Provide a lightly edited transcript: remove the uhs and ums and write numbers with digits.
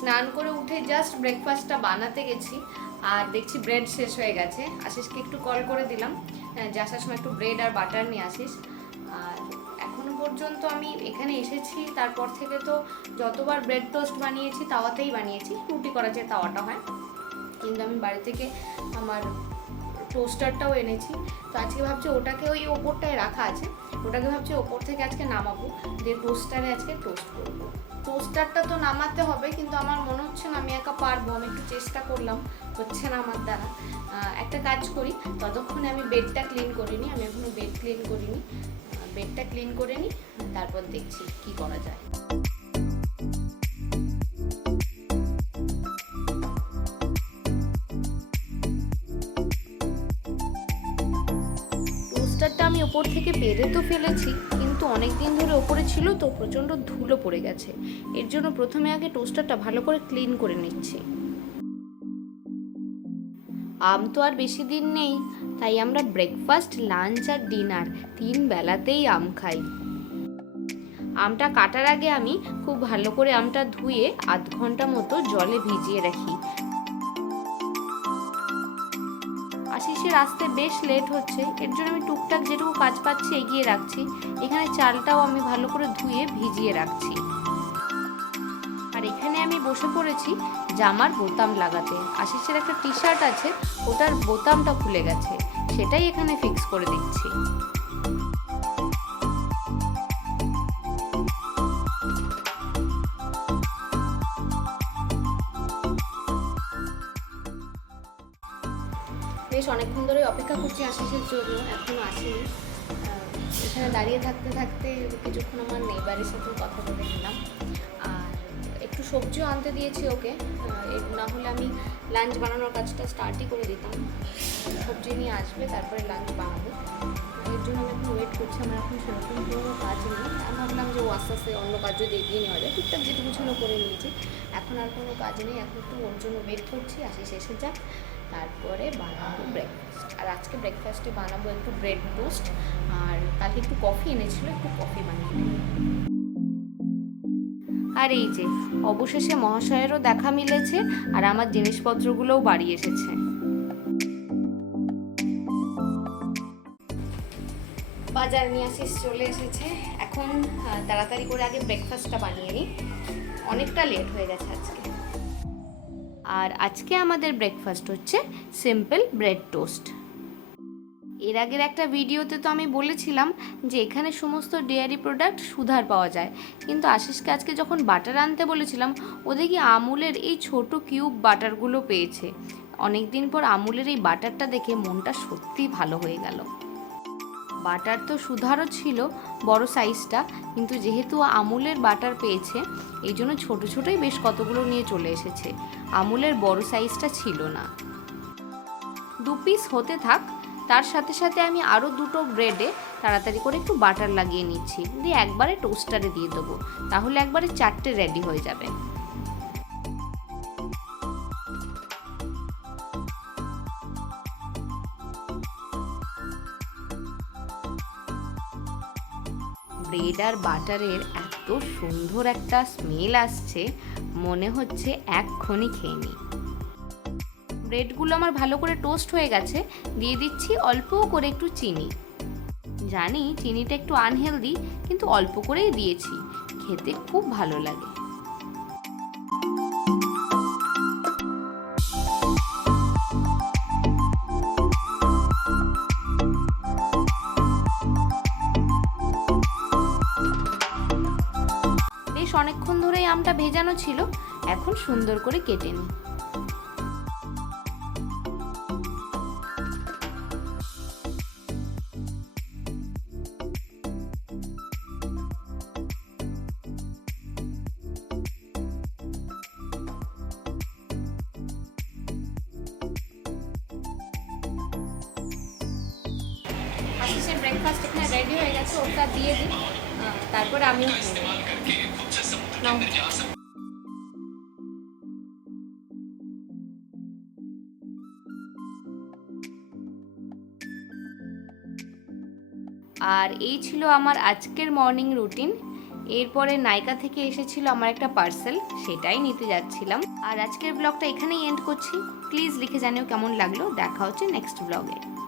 স্নান করে উঠে জাস্ট ব্রেকফাস্টটা বানাতে গেছি আর দেখছি ব্রেড শেষ হয়ে গেছে। আশিসকে একটু কল করে দিলাম যে আসার সময় একটু ব্রেড আর বাটার নিয়ে আসিস। আর এখনো পর্যন্ত আমি এখানে এসেছি তারপর থেকে তো যতবার ব্রেড টোস্ট বানিয়েছি তাওয়াতেই বানিয়েছি, রুটি করা যে তাওয়াটা হয়, কিন্তু আমি বাড়ি থেকে আমার টোস্টারটাও এনেছি। তো আজকে ভাবছি ওটাকে ওই ওপরটায় রাখা আছে, ওটাকে ভাবছি ওপর থেকে আজকে নামাবো, যে টোস্টারে আজকে টোস্ট করবো। টোস্টারটা তো নামাতে হবে, কিন্তু আমার মনে হচ্ছে না আমি একা পারবো। আমি একটু চেষ্টা করলাম, হচ্ছে না আমার দ্বারা। একটা কাজ করি, ততক্ষণে আমি বেডটা ক্লিন করিনি, আমি এখনো বেড ক্লিন করিনি। বেডটা ক্লিন করে নিই, তারপর দেখছি কি করা যায়। টোস্টারটা আমি ওপর থেকে পেরে তো ফেলেছি, কিন্তু অনেক দিন ধরে ওপরে ছিল তো প্রচণ্ড ধুলো পড়ে গেছে। এর জন্য প্রথমে আগে টোস্টারটা ভালো করে ক্লিন করে নিচ্ছি। আম তো আর বেশি দিন নেই, তাই আমরা ব্রেকফাস্ট, লাঞ্চ আর ডিনার 3 বেলাতেই আম খাই। আমটা কাটার আগে আমি খুব ভালো করে আমটা ধুয়ে আধ ঘন্টা মতো জলে ভিজিয়ে রাখি। আশিসের আসতে বেশ লেট হচ্ছে, এর জন্য আমি টুকটাক যেটুকু কাজ পাচ্ছি এগিয়ে রাখছি। এখানে চালটাও আমি ভালো করে ধুয়ে ভিজিয়ে রাখছি। আর এখানে আমি বসে পড়েছি জামার বোতাম লাগাতে। আশিসের একটা টি শার্ট আছে, ওটার বোতামটা খুলে গেছে, সেটাই এখানে ফিক্স করে দিচ্ছি। বেশ অনেকক্ষণ ধরে অপেক্ষা করছি আশিসের জন্য, এখনও আসেনি। এখানে দাঁড়িয়ে থাকতে থাকতে কিছুক্ষণ আমার নেইবারের সাথেও কথা বলে নিলাম। আর একটু সবজিও আনতে দিয়েছি ওকে, না হলে আমি লাঞ্চ বানানোর কাজটা স্টার্টই করে দিতাম। সবজি নিয়ে আসবে, তারপরে লাঞ্চ বানাবো। এর জন্য আমি এখন ওয়েট করছি। আমার এখন সেরকম কোনো কাজ নেই। আমি ভাবলাম যে ও আস্তে আস্তে অন্য কাজ যদি এগিয়ে নেওয়া যায়, টুকটাক যেটুকু ছিল করে নিয়েছি। এখন আর কোনো কাজ নেই, এখন একটু ওর জন্য ওয়েট করছি আশিস এসে যাক, তারপরে বানাবো ব্রেকফাস্ট। আর আজকে ব্রেকফাস্টে বানাবো একটু ব্রেড টোস্ট, আর কালকে একটু কফি এনেছিল, একটু কফি বানিয়ে নেব। আর এই যে অবশেষে মহাশয়েরও দেখা মিলেছে, আর আমার জিনিসপত্রগুলোও বাড়ি এসেছে। বাজার নিয়ে আসিস চলে এসেছে। এখন তাড়াতাড়ি করে আগে ব্রেকফাস্টটা বানিয়ে নিই, অনেকটা লেট হয়ে গেছে আজকে। আর আজকে আমাদের ব্রেকফাস্ট হচ্ছে সিম্পল ব্রেড টোস্ট। এর আগের একটা ভিডিওতে তো আমি বলেছিলাম যে এখানে সমস্ত ডেয়ারি প্রোডাক্ট সুধার পাওয়া যায়, কিন্তু আশিসকে আজকে যখন বাটার আনতে বলেছিলাম, ও দেখি আমুলের এই ছোট কিউব বাটারগুলো পেয়েছে। অনেক দিন পর আমুলের এই বাটারটা দেখে মনটা সত্যিই ভালো হয়ে গেল। বাটার তো সুধারও ছিল বড় সাইজটা, কিন্তু যেহেতু আমুলের বাটার পেয়েছে এই জন্য ছোটো ছোটোই বেশ কতগুলো নিয়ে চলে এসেছে। আমুলের বড় সাইজটা ছিল না। 2 পিস হতে থাক, তার সাথে সাথে আমি আরও 2টো ব্রেডে তাড়াতাড়ি করে একটু বাটার লাগিয়ে নিচ্ছি, দিয়ে একবারে টোস্টারে দিয়ে দেবো, তাহলে একবারে 4টে রেডি হয়ে যাবে। ব্রেড আর বাটারের এত সুন্দর একটা স্মেল আসছে, মনে হচ্ছে এক্ষুনি খেয়ে নিই। ব্রেডগুলো আমার ভালো করে টোস্ট হয়ে গেছে, দিয়ে দিচ্ছি অল্প করে একটু চিনি। জানি চিনিটা একটু আনহেলদি, কিন্তু অল্প করেই দিয়েছি, খেতে খুব ভালো লাগে। বেশ অনেকক্ষণ ধরেই আমটা ভেজানো ছিল, এখন সুন্দর করে কেটে নিই। আশিসের ব্রেকফাস্ট এখানে রেডি হয়ে গেছে, ওটা দিয়ে দিই, তারপরে আমিও নাও। আর এই ছিল আমার আজকের মর্নিং রুটিন। এরপরে নাইকা থেকে এসেছিল আমার একটা পার্সেল, সেটাই নিতে যাচ্ছিলাম। আর আজকের ব্লগটা এখানেই এন্ড করছি। প্লিজ লিখে জানিও কেমন লাগলো। দেখা হচ্ছে নেক্সট ব্লগে।